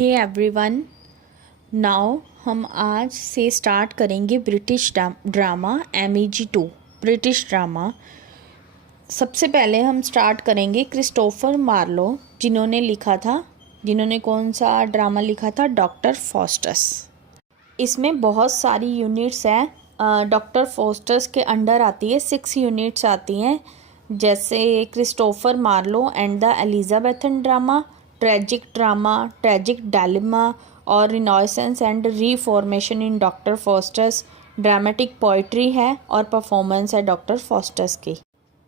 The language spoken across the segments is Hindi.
हे एवरीवन, नाउ हम आज से स्टार्ट करेंगे British drama MEG2 British drama. सबसे पहले हम स्टार्ट करेंगे क्रिस्टोफर मार्लो जिन्होंने कौन सा ड्रामा लिखा था, डॉक्टर फॉस्टस। इसमें बहुत सारी यूनिट्स हैं। डॉक्टर फॉस्टस के अंडर आती है 6 यूनिट्स आती हैं, जैसे Christopher Marlowe and the Elizabethan drama, tragic drama, tragic dilemma और renaissance and reformation in doctor Faustus. Dramatic poetry है और परफॉर्मेंस है डॉक्टर फॉस्टस की।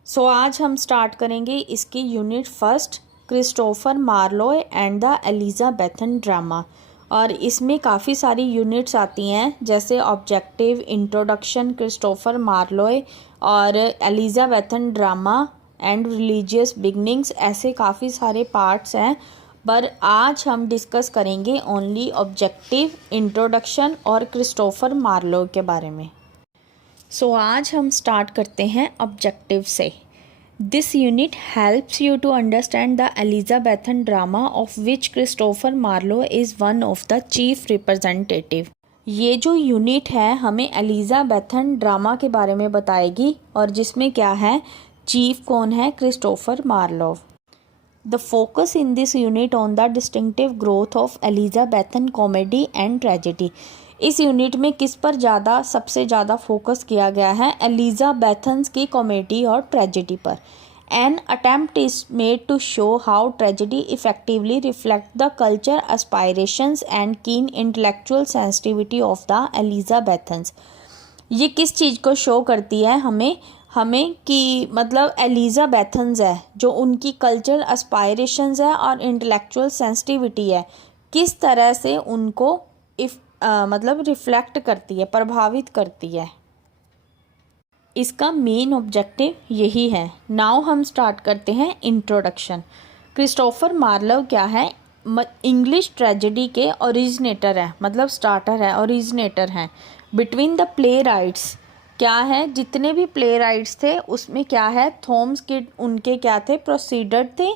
सो आज हम स्टार्ट करेंगे इसकी unit first, Christopher Marlowe and the Elizabethan drama. और इसमें काफ़ी सारी यूनिट्स आती हैं, जैसे ऑब्जेक्टिव, इंट्रोडक्शन, क्रिस्टोफर मार्लो और Elizabethan drama and religious beginnings. ऐसे काफ़ी सारे पार्ट्स हैं, पर आज हम डिस्कस करेंगे ओनली ऑब्जेक्टिव, इंट्रोडक्शन और क्रिस्टोफर मार्लो के बारे में। सो आज हम स्टार्ट करते हैं ऑब्जेक्टिव से। This unit helps you to understand the Elizabethan drama of which Christopher Marlowe is one of the chief representative. ये जो यूनिट है हमें एलिजाबेथन ड्रामा के बारे में बताएगी, और जिसमें क्या है, चीफ कौन है, Christopher Marlowe. The focus in this unit on the distinctive growth of Elizabethan comedy and tragedy। इस यूनिट में किस पर सबसे ज़्यादा फोकस किया गया है, एलिजाबेथन्स की कॉमेडी और ट्रेजेडी पर। An attempt is made to show how tragedy effectively reflect the culture, aspirations and keen intellectual sensitivity of the Elizabethans। ये किस चीज़ को शो करती है हमें कि मतलब एलिजाबेथन्स है, जो उनकी कल्चरल एस्पायरेशंस है और इंटेलेक्चुअल सेंसिटिविटी है, किस तरह से उनको मतलब रिफ्लेक्ट करती है, प्रभावित करती है। इसका मेन ऑब्जेक्टिव यही है। नाउ हम स्टार्ट करते हैं इंट्रोडक्शन। क्रिस्टोफर मार्लो क्या है, इंग्लिश ट्रेजेडी के ओरिजिनेटर है, मतलब स्टार्टर है, ओरिजिनेटर हैं। बिटवीन द प्ले राइट्स क्या है, जितने भी प्ले राइट्स थे उसमें क्या है, थॉमस किड उनके क्या थे, प्रोसीडर थे।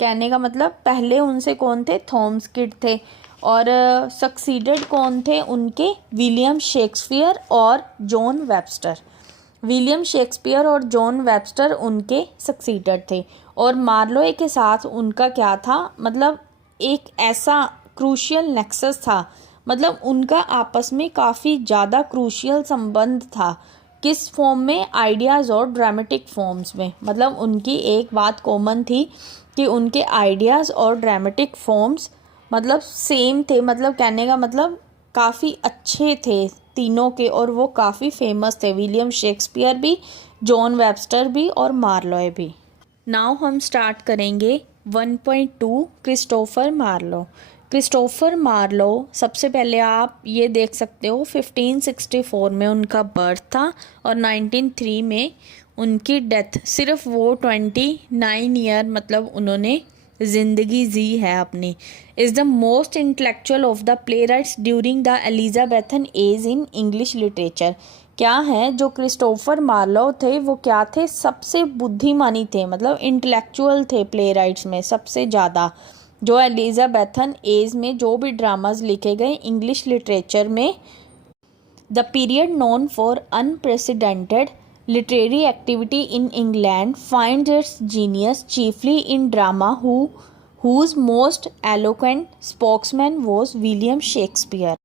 कहने का मतलब पहले उनसे कौन थे, थॉमस किड थे, और सक्सीडेड कौन थे उनके, विलियम शेक्सपियर और जॉन वेबस्टर। विलियम शेक्सपियर और जॉन वेबस्टर उनके सक्सीडर थे, और मार्लो के साथ उनका क्या था, मतलब एक ऐसा क्रूशियल नेक्सस था, मतलब उनका आपस में काफ़ी ज़्यादा क्रूशियल संबंध था। किस फॉर्म में, आइडियाज़ और ड्रामेटिक फॉर्म्स में। मतलब उनकी एक बात कॉमन थी कि उनके आइडियाज़ और ड्रामेटिक फॉर्म्स मतलब सेम थे, मतलब कहने का मतलब काफ़ी अच्छे थे तीनों के, और वो काफ़ी फेमस थे, विलियम शेक्सपियर भी, जॉन वेबस्टर भी और मार्लो भी। नाउ हम स्टार्ट करेंगे 1.2 क्रिस्टोफर मार्लो। क्रिस्टोफर मार्लो सबसे पहले आप ये देख सकते हो 1564 में उनका बर्थ था और 1903 में उनकी डेथ। सिर्फ वो 29 ईयर मतलब उन्होंने ज़िंदगी जी है अपनी। Is the most intellectual of the playwrights during the Elizabethan age in English literature. क्या है, जो क्रिस्टोफर मार्लो थे वो क्या थे, सबसे बुद्धिमानी थे, मतलब इंटेलेक्चुअल थे प्ले राइट्स में सबसे ज़्यादा। जो एलिजाबेथन एज में जो भी ड्रामाज लिखे गए इंग्लिश लिटरेचर में। The period known for unprecedented literary activity in England finds it's genius chiefly in drama whose most eloquent spokesman was William Shakespeare.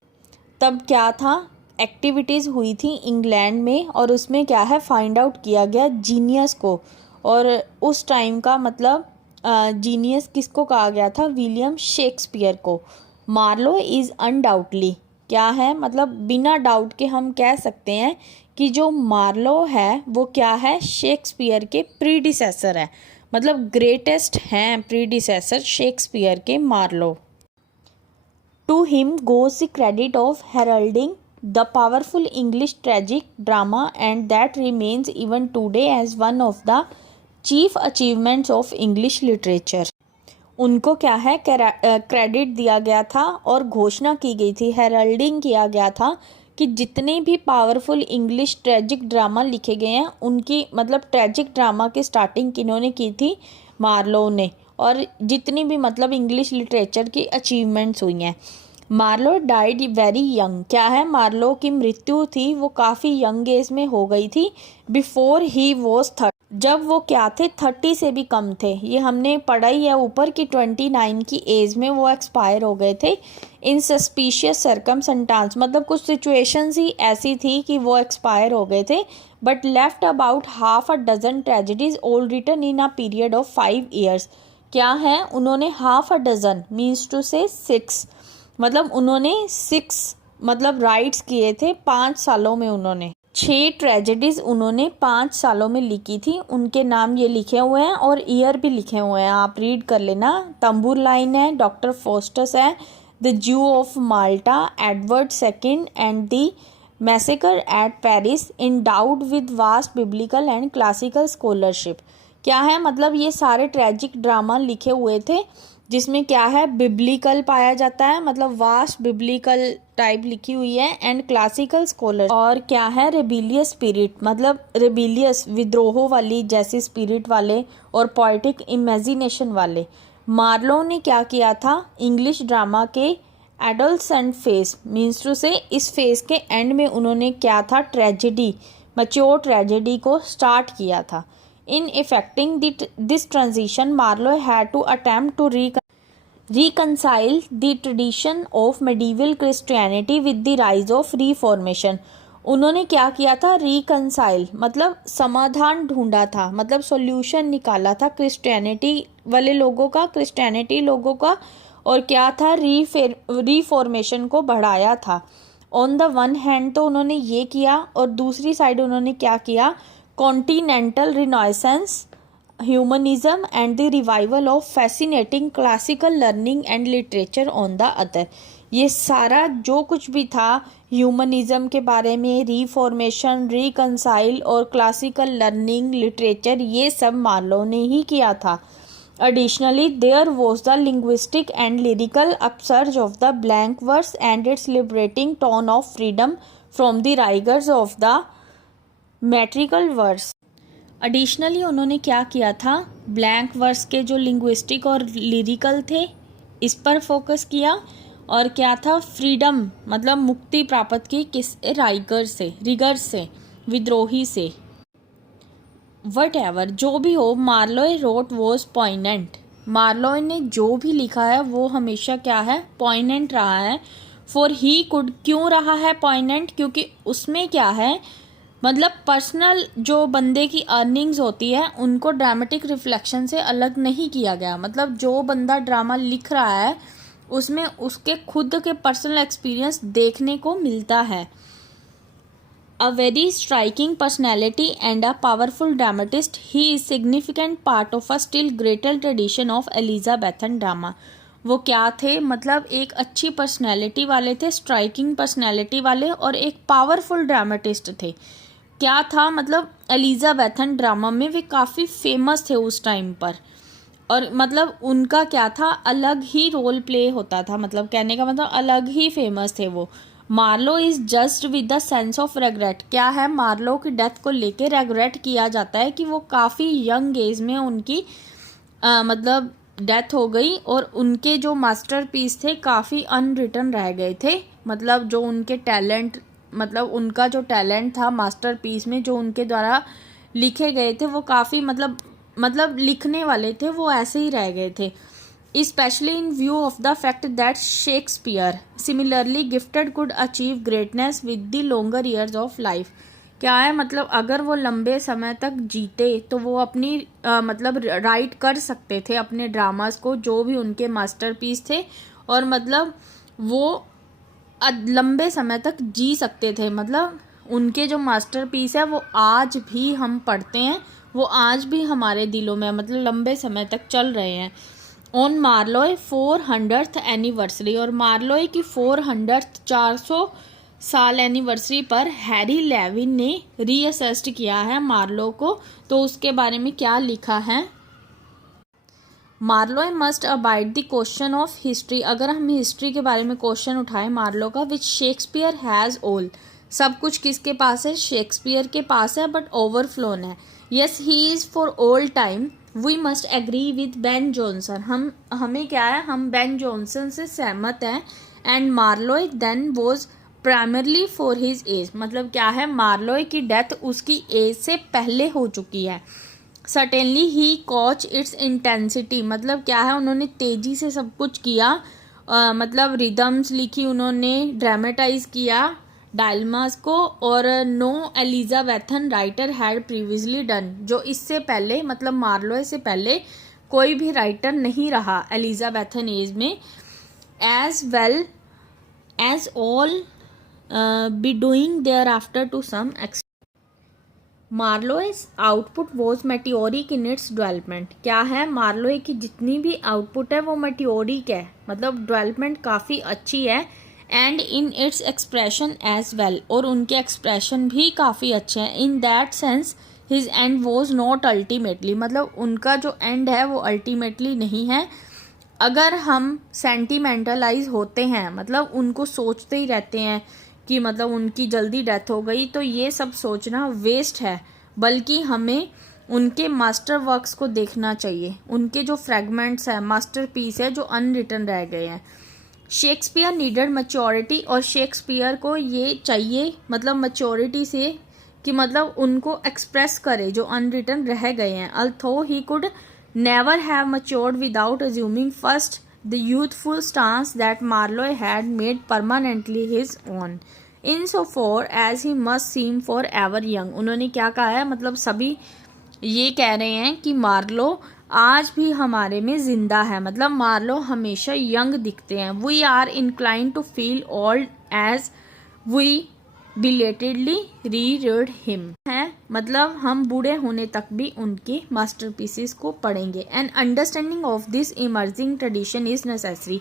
तब क्या था, एक्टिविटीज़ हुई थी इंग्लैंड में, और उसमें क्या है, फाइंड आउट किया गया जीनियस को, और उस टाइम का मतलब जीनियस किसको कहा गया था, विलियम शेक्सपियर को। मार्लो इज़ अनडाउटली क्या है, मतलब बिना डाउट के हम कह सकते हैं कि जो मार्लो है वो क्या है, शेक्सपियर के प्रीडिसेसर है, मतलब ग्रेटेस्ट हैं प्रीडिसेसर शेक्सपियर के Marlowe. To him goes the credit of heralding the powerful English tragic drama and that remains even today as one of the chief achievements of English literature. उनको क्या है, क्रेडिट दिया गया था और घोषणा की गई थी, हेरल्डिंग किया गया था कि जितने भी पावरफुल इंग्लिश ट्रेजिक ड्रामा लिखे गए हैं उनकी मतलब ट्रेजिक ड्रामा की स्टार्टिंग किन्होंने की थी, मार्लो ने, और जितनी भी मतलब इंग्लिश लिटरेचर की अचीवमेंट्स हुई हैं। मार्लो डाइड वेरी यंग, क्या है, मार्लो की मृत्यु थी वो काफ़ी यंग एज में हो गई थी, बिफोर ही वॉज 30, जब वो क्या थे 30 से भी कम थे। ये हमने पढ़ा ही है ऊपर कि 29 की एज में वो एक्सपायर हो गए थे इन सस्पिशियस सर्कमस्टेंस, मतलब कुछ सिचुएशंस ही ऐसी थी कि वो एक्सपायर हो गए थे, but left about half a dozen tragedies all written in a period of 5 years। क्या है, उन्होंने half a dozen means to say 6, मतलब उन्होंने 6 मतलब राइट्स किए थे 5 सालों में। उन्होंने 6 ट्रेजेडीज उन्होंने 5 सालों में लिखी थी। उनके नाम ये लिखे हुए हैं और ईयर भी लिखे हुए हैं, आप रीड कर लेना। तंबूर लाइन है, डॉक्टर फोस्टस है, the Jew of Malta, Edward second and the massacre at Paris, endowed with vast biblical and classical scholarship. क्या है, मतलब ये सारे ट्रेजिक ड्रामा लिखे हुए थे जिसमें क्या है, बिब्लिकल पाया जाता है, मतलब वास्ट बिब्लिकल टाइप लिखी हुई है, एंड क्लासिकल स्कॉलर, और क्या है, रेबिलियस स्पिरिट, मतलब रेबिलियस विद्रोह वाली जैसी स्पिरिट वाले, और पोएटिक इमेजिनेशन वाले। मार्लो ने क्या किया था, इंग्लिश ड्रामा के एडोलसेंट फेज मीन्स टू से इस फेज के एंड में उन्होंने क्या था, ट्रेजेडी, मैच्योर ट्रेजेडी को स्टार्ट किया था। In effecting this transition, Marlowe had to attempt to reconcile the tradition of medieval Christianity with the rise of Reformation। उन्होंने क्या किया था, reconcile मतलब समाधान ढूंढा था, मतलब सॉल्यूशन निकाला था क्रिश्चियनिटी वाले लोगों का, क्रिश्चियनिटी लोगों का, और क्या था, रिफॉर्मेशन को बढ़ाया था। ऑन द वन हैंड तो उन्होंने ये किया, और दूसरी साइड उन्होंने क्या किया, continental renaissance, humanism and the revival of fascinating classical learning and literature on the other. ये सारा जो कुछ भी था ह्यूमनिज्म के बारे में, रिफॉर्मेशन, रिकंसाइल और क्लासिकल लर्निंग लिटरेचर, ये सब मार्लो ने ही किया था। Additionally, there was the linguistic and lyrical upsurge of the blank verse and its liberating tone of freedom from the rigors of the metrical verse। Additionally, उन्होंने क्या किया था, ब्लैंक वर्स के जो लिंग्विस्टिक और लिरिकल थे इस पर फोकस किया, और क्या था, फ्रीडम मतलब मुक्ति प्राप्त की, किस, रिगर से, विद्रोही से। वट एवर, जो भी हो, मार्लोए रोट वॉज पॉइनेंट, मार्लोए ने जो भी लिखा है वो हमेशा क्या है, पॉइनेंट रहा है। फॉर ही कुड, क्यों रहा है पॉइनेंट, क्योंकि उसमें क्या है, मतलब पर्सनल जो बंदे की अर्निंग्स होती है उनको ड्रामेटिक रिफ्लेक्शन से अलग नहीं किया गया, मतलब जो बंदा ड्रामा लिख रहा है उसमें उसके खुद के पर्सनल एक्सपीरियंस देखने को मिलता है। A very striking personality and a powerful dramatist, he is significant part of a still greater tradition of Elizabethan drama। वो क्या थे, मतलब एक अच्छी पर्सनैलिटी वाले थे, स्ट्राइकिंग पर्सनैलिटी वाले, और एक पावरफुल ड्रामेटिस्ट थे। क्या था, मतलब एलिजाबेथन ड्रामा में वे काफ़ी फेमस थे उस टाइम पर, और मतलब उनका क्या था, अलग ही रोल प्ले होता था, मतलब कहने का मतलब अलग ही फेमस थे वो। Marlowe is just with the sense of regret, क्या है, मार्लो की डेथ को लेके रेग्रेट किया जाता है कि वो काफ़ी यंग एज में उनकी मतलब डेथ हो गई, और उनके जो मास्टरपीस थे काफ़ी अनरिटन रह गए थे, मतलब जो उनके टैलेंट, मतलब उनका जो टैलेंट था मास्टरपीस में जो उनके द्वारा लिखे गए थे वो काफ़ी मतलब लिखने वाले थे वो ऐसे ही रह गए थे। Especially in view of the fact that Shakespeare, similarly gifted, could achieve greatness with the longer years of life। क्या है, मतलब अगर वो लंबे समय तक जीते तो वो अपनी मतलब राइट कर सकते थे अपने ड्रामास को, जो भी उनके मास्टरपीस थे, और मतलब वो लंबे समय तक जी सकते थे, मतलब उनके जो मास्टरपीस है वो आज भी हम पढ़ते हैं, वो आज भी हमारे दिलों में, मतलब लंबे समय तक चल रहे हैं। ऑन मार्लोए 400th एनिवर्सरी, और मार्लोए की 400th 400 साल एनिवर्सरी पर हैरी लेविन ने रीअसेस्ड किया है मार्लो को। तो उसके बारे में क्या लिखा है, Marlowe must abide the question of history, अगर हम हिस्ट्री के बारे में क्वेश्चन उठाएं मार्लो का, विच शेक्सपियर हैज़ ऑल, सब कुछ किसके पास है, शेक्सपियर के पास है, बट ओवरफ्लोन है। Yes he is for all time we must agree with Ben Jonson, हमें क्या है, हम बेन जॉनसन से सहमत हैं। And Marlowe then was primarily for his age, मतलब क्या है, मार्लोय की डेथ उसकी एज से पहले हो चुकी है। सर्टेनली ही कॉच इट्स इंटेंसिटी, मतलब क्या है, उन्होंने तेजी से सब कुछ किया, मतलब रिदम्स लिखी उन्होंने, ड्रामेटाइज किया डायलमास को। और no Elizabethan writer had previously done, जो इससे पहले मतलब मार्लोय से पहले कोई भी राइटर नहीं रहा एलिजाबेथन एज में। As well as all be doing there after to some extent. Marlowe's output was meteoric in its development, क्या है, मार्लोय की जितनी भी आउटपुट है वो मेटियोरिक है, मतलब डेवलपमेंट काफ़ी अच्छी है। And in its expression as well, और उनके एक्सप्रेशन भी काफ़ी अच्छे हैं। In that sense his end was not ultimately, मतलब उनका जो एंड है वो अल्टीमेटली नहीं है। अगर हम सेंटिमेंटलाइज होते हैं, मतलब उनको सोचते ही रहते हैं कि मतलब उनकी जल्दी डेथ हो गई, तो ये सब सोचना वेस्ट है, बल्कि हमें उनके मास्टर वर्क्स को देखना चाहिए, उनके जो फ्रेगमेंट्स हैं, मास्टर पीस है जो अनरिटन रह गए हैं। शेक्सपियर नीडेड मैच्योरिटी, और शेक्सपियर को ये चाहिए मतलब मैच्योरिटी से कि मतलब उनको एक्सप्रेस करे जो अनरिटन रह गए हैं। अल्थो he could never have matured without assuming first the youthful stance that Marlowe had made permanently his own, insofar as he must seem forever young। उन्होंने क्या कहा है, मतलब सभी ये कह रहे हैं कि मार्लो आज भी हमारे में जिंदा है, मतलब मार्लो हमेशा यंग दिखते हैं। We are incline to feel old age we belatedly read him, है मतलब हम बूढ़े होने तक भी उनके मास्टरपीसेस को पढ़ेंगे। And understanding of this emerging tradition is necessary,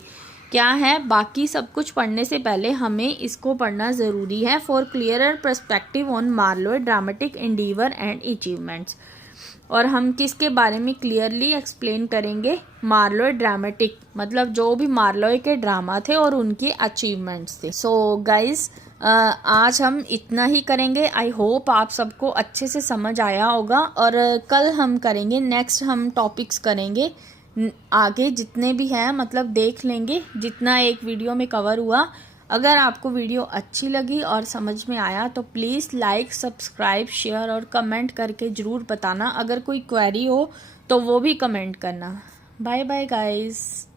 क्या है, बाकी सब कुछ पढ़ने से पहले हमें इसको पढ़ना ज़रूरी है। For clearer perspective on Marlowe dramatic endeavour and achievements, और हम किसके बारे में क्लियरली एक्सप्लेन करेंगे, मार्लोय ड्रामेटिक, मतलब जो भी मार्लोय के ड्रामा थे और उनके अचीवमेंट्स थे। सो गाइज आज हम इतना ही करेंगे। आई होप आप सबको अच्छे से समझ आया होगा, और कल हम करेंगे, नेक्स्ट हम टॉपिक्स करेंगे आगे जितने भी हैं, मतलब देख लेंगे जितना एक वीडियो में कवर हुआ। अगर आपको वीडियो अच्छी लगी और समझ में आया तो प्लीज़ लाइक, सब्सक्राइब, शेयर और कमेंट करके ज़रूर बताना। अगर कोई क्वेरी हो तो वो भी कमेंट करना। Bye bye guys.